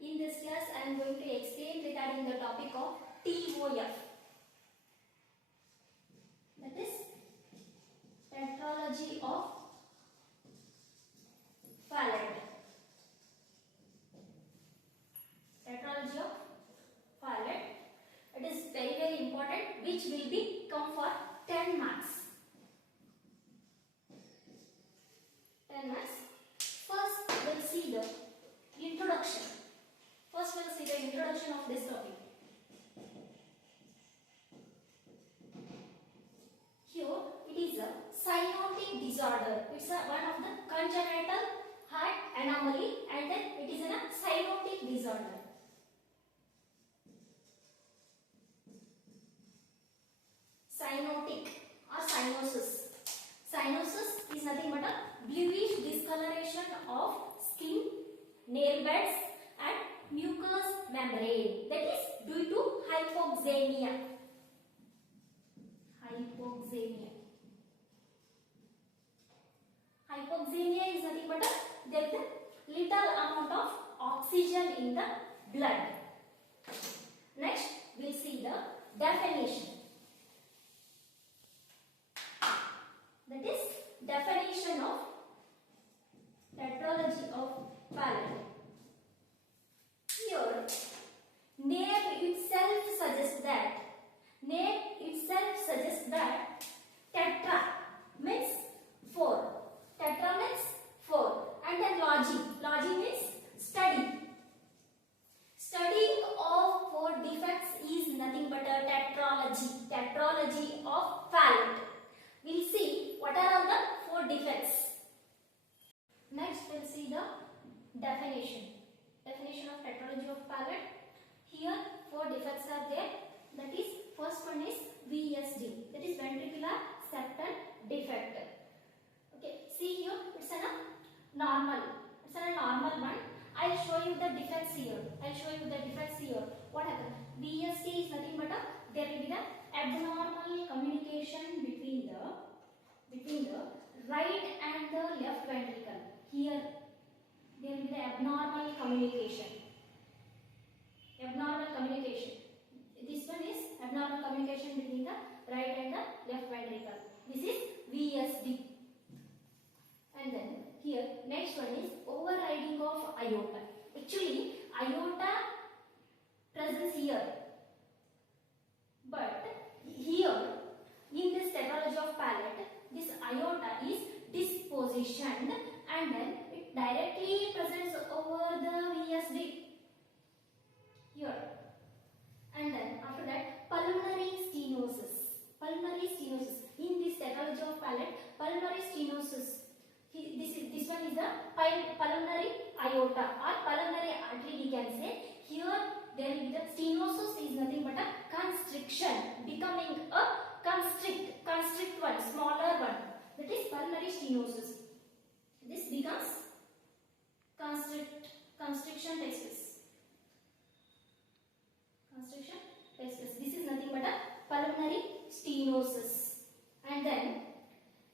In this class, I am going to explain regarding the topic of TOF. That is Tetralogy of Fallot. Tetralogy of Fallot. It is very important, which will be come for 10 marks. 10 marks. First, we'll see the introduction. First, we'll see the introduction of this topic. Here, it is a cyanotic disorder. It's one of the congenital heart anomaly, and then it is a cyanotic disorder. Cyanotic or cyanosis. Cyanosis is nothing but a bluish discoloration of skin, nail beds and mucous membrane. That is due to hypoxemia. Hypoxemia is nothing but there is a little amount of oxygen in the blood. Next, we will see the definition. That is definition of Tetralogy of Fallot. Here, name itself suggests that tetra means 4. Tetra means 4, and then logy means study. Studying of 4 defects is nothing but a tetralogy of Fallot. We'll see what are all the 4 defects. Next, we'll see the definition of Tetralogy of Fallot. Here 4 defects are there. That is, first one is VSD, that is ventricular septal defect. Okay, see here, it's a normal one. I'll show you the defects here. What happens? VSD is nothing but there will be the abnormal communication between the right and the left ventricle. Here there will be the abnormal communication. This one is abnormal communication between the right and the left ventricle. This is VSD. And then here next one is overriding of aorta. Actually aorta presents here, but here in this Tetralogy of Fallot, this aorta is dispositioned and then it directly presents over the VSD here. And then after that, pulmonary stenosis. In this Tetralogy of Fallot, pulmonary stenosis. This one is the pulmonary aorta or pulmonary artery, we can say. Here there will be the stenosis is nothing but a constriction, becoming a constrict one, smaller one. That is pulmonary stenosis. This becomes constriction takes place. This is nothing but a pulmonary stenosis. And then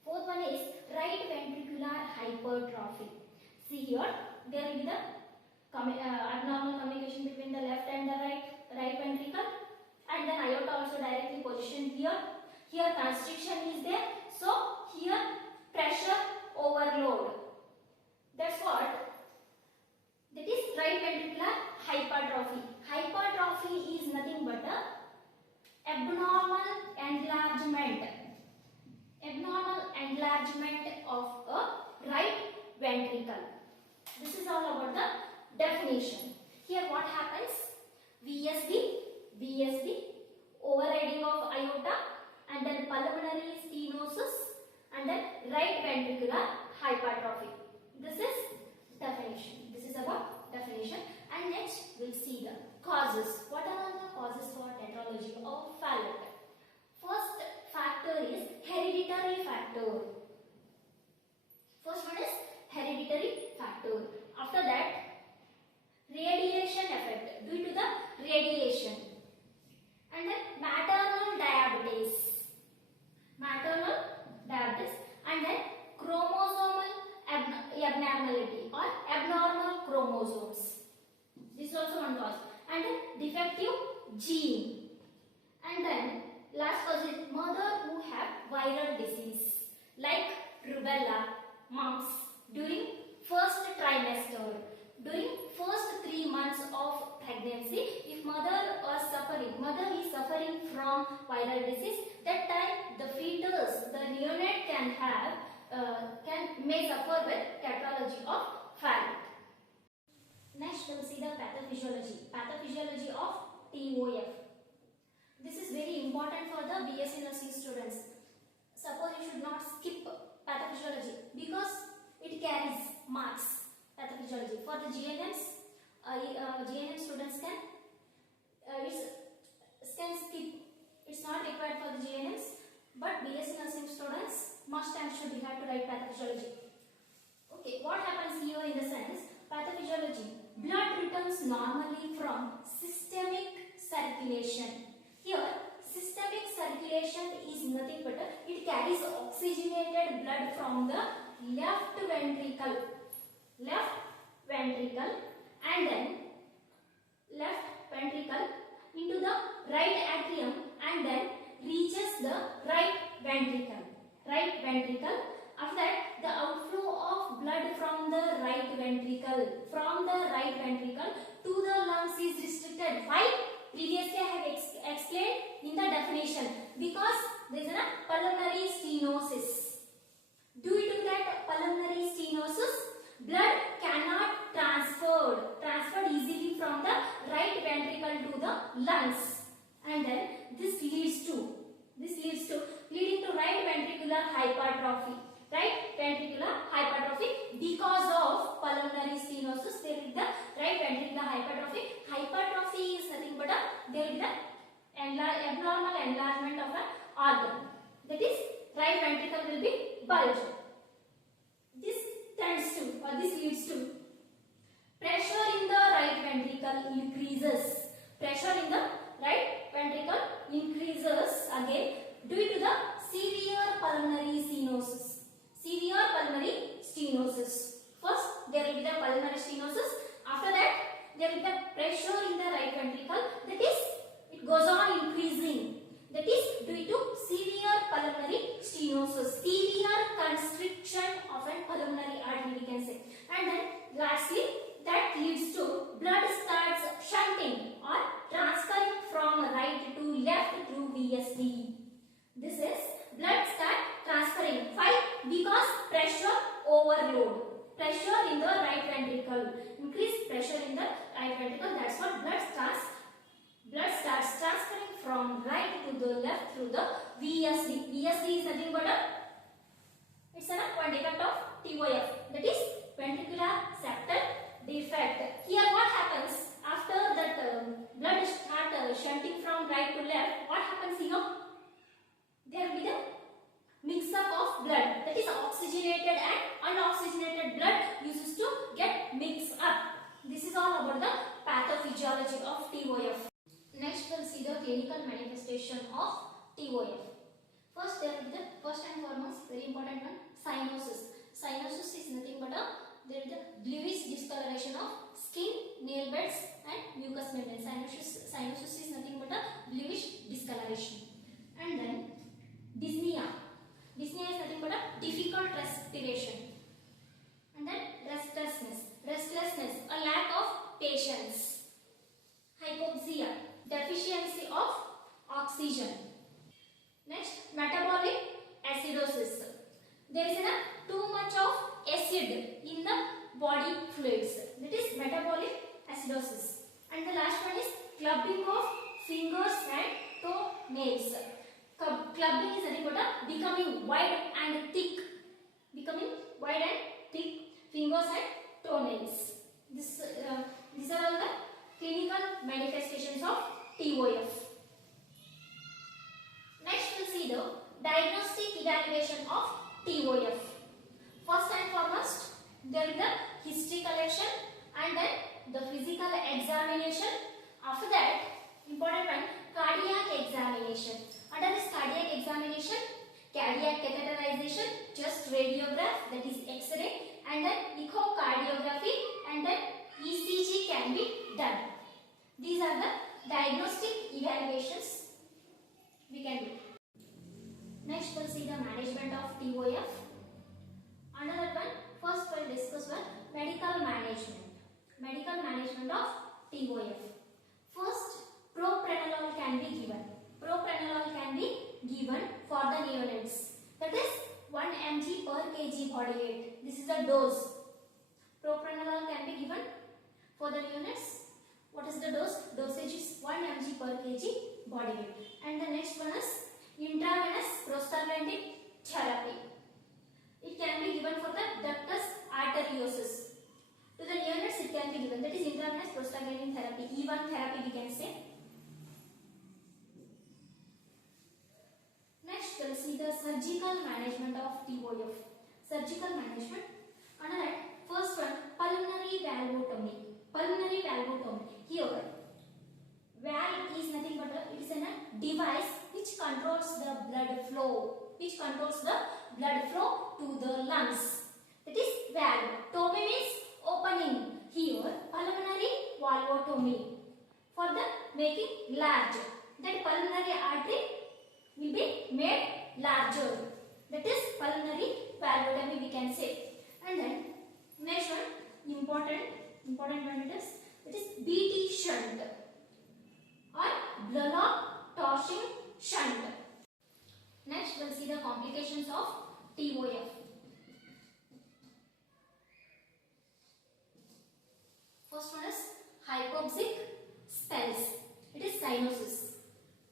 fourth one is right ventricular hypertrophy. See here, there will be the abnormal communication between the left and the right ventricle, and then aorta also directly positioned here. Here constriction is there, so here pressure overload. That's what. That is right ventricular hypertrophy. Hypertrophy is nothing but a abnormal enlargement of a right ventricle. This is all about the definition. Here what happens? VSD, overriding of aorta, and then pulmonary stenosis, and then right ventricular hypertrophy. This is definition. This is about definition. And next we'll see the causes. What are the causes for Tetralogy of Fallot? First factor is hereditary factor. First one is hereditary factor. After that, radiation effect due to the radiation. And then maternal diabetes, and then chromosomal abnormality or abnormal chromosomes. This is also one cause. And then defective gene. And then last cause is mother who have viral disease like rubella, mumps during first trimester. During first 3 months of pregnancy, if mother is suffering from viral disease, that time the fetus, the neonate may suffer with tetralogy of Fallot. Next, we will see the pathophysiology of TOF. This is very important for the BSc nursing students. Suppose you should not skip pathophysiology because it carries marks. Pathophysiology for the GNMs, GNM students can skip. It's not required for the GNMs, but BSc nursing students must and should have to write pathophysiology. Okay, what happens here in the sense pathophysiology? Blood returns normally from systemic circulation. Here, systemic circulation is nothing but it carries oxygenated blood from the left ventricle and then left ventricle into the right atrium and then reaches the right ventricle. After that, the outflow of blood from the right ventricle to the lungs is restricted. Why? Previously I have explained in the definition, because there is a pulmonary stenosis. Due to that pulmonary stenosis, blood cannot transferred easily from the right ventricle to the lungs, and then this leads to right ventricular hypertrophy. Because of pulmonary stenosis, there is the right ventricular hypertrophy. Hypertrophy is nothing but there is the abnormal enlargement of an organ. That is, right ventricle will be bulged. This leads to pressure in the right ventricle increases. Again due to the severe pulmonary stenosis. First, there will be the pulmonary stenosis. After that, there will be the pressure in the right ventricle. That is, it goes on increasing. That is due to severe pulmonary stenosis, severe constriction of a pulmonary artery, we can say. And then lastly, that leads to blood starts shunting or transferring from right to left through VSD. This is blood start transferring. Why? Because pressure overload. Pressure in the right ventricle. Increased pressure in the right ventricle. That's what blood starts transferring from right to the left through the VSD. VSD is nothing but it's one defect of TOF. That is ventricular septal defect. Here what happens after that blood starts shunting from right to left? What happens here? There will be the mix up of blood. That is oxygenated and unoxygenated blood uses to get mixed up. This is all about the pathophysiology of TOF. Next we will see the clinical manifestation of TOF. First, there will be the first and foremost very important one, cyanosis. Cyanosis is nothing but there is the bluish discoloration of skin, nail beds and mucous membrane. Cyanosis is nothing but a bluish discoloration. And then dyspnea. Dyspnea is nothing but a difficult respiration. And then restlessness, a lack of patience. Hypoxia, deficiency of oxygen. Next, metabolic acidosis. There is too much of acid in the body fluids. That is metabolic acidosis. And the last one is clubbing of fingers and toenails. Clubbing is nothing but becoming wide and thick. Fingers and toenails. These are all the clinical manifestations of TOF. Next we will see the diagnostic evaluation of TOF. First and foremost, there is the history collection and then the physical examination. After that, important one, cardiac examination. Under this cardiac examination, cardiac catheterization, just radiograph, that is X-ray, and then echocardiography, and then ECG can be done. First one, medical management. Medical management of TOF. First, propranolol can be given. Propranolol can be given for the neonates. That is 1 mg per kg body weight. This is the dose. Propranolol can be given for the neonates. What is the dose? Dosage is 1 mg per kg body weight. And the next one is intravenous prostaglandin therapy. It can be given for the ductus arteriosus. To the neonates it can be given. That is intravenous prostaglandin therapy. E1 therapy we can say. Next we'll see the surgical management of TOF. Surgical management. Under that, first one, pulmonary valvotomy. Pulmonary valvotomy. Here, valve is nothing but it is a device which controls the blood flow. Which controls the blood flow to the lungs. That is valve. Tomy means opening. Here, pulmonary valvotomy. For the making large. That pulmonary artery will be made larger. That is pulmonary valvotomy we can say. And then next one, important one it is BT shunt or blood torsion shunt. Next we'll see the complications of TOF. First one is hypopsic spells. It is cyanosis.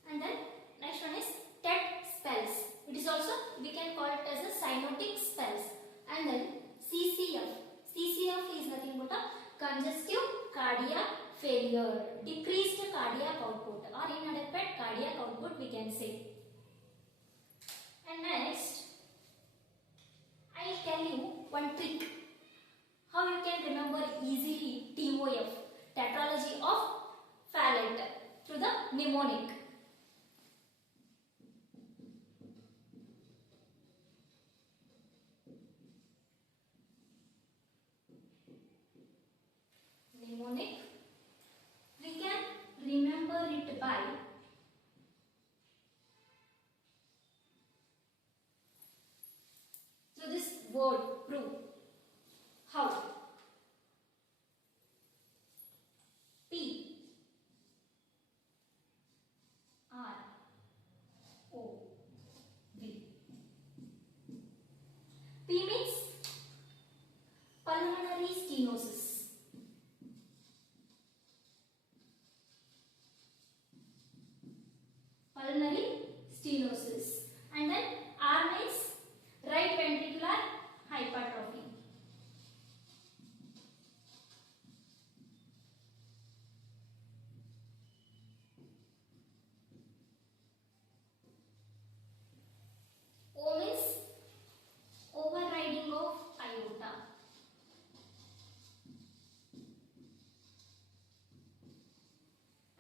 And then next one is TET spells. It is also, we can call it as a cyanotic spells. And then CCF. CCF is nothing but a congestive cardiac failure. Decreased cardiac output or inadequate cardiac output we can say. And next, I will tell you one trick. How you can remember easily TOF. Tetralogy of Fallot through the mnemonic. Mnemonic. We can remember it by so this word prove. How? P R O V. P means pulmonary stenosis. Pulmonary stenosis. And then R means right ventricular hypertrophy. O means overriding of aorta.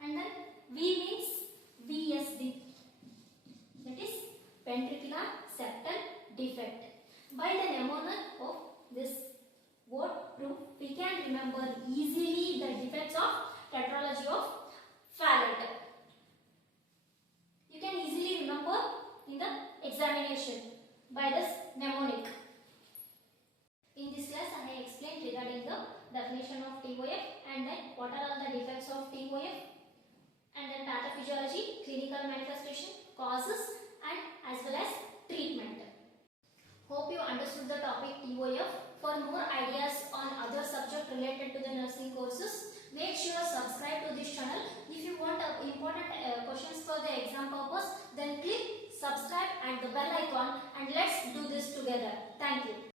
And then V means VSD. That is ventricular septal defect. By the mnemonic of this word proof, we can remember easily the defects of Tetralogy of Fallot. You can easily remember in the examination by this mnemonic. In this class, I have explained regarding the definition of TOF and then what are all the defects of TOF and then pathophysiology, clinical manifestation, causes and as well as treatment. Hope you understood the topic TOF. For more ideas on other subject related to the nursing courses, make sure subscribe to this channel. If you want important questions for the exam purpose, then click subscribe and the bell icon and let's do this together. Thank you.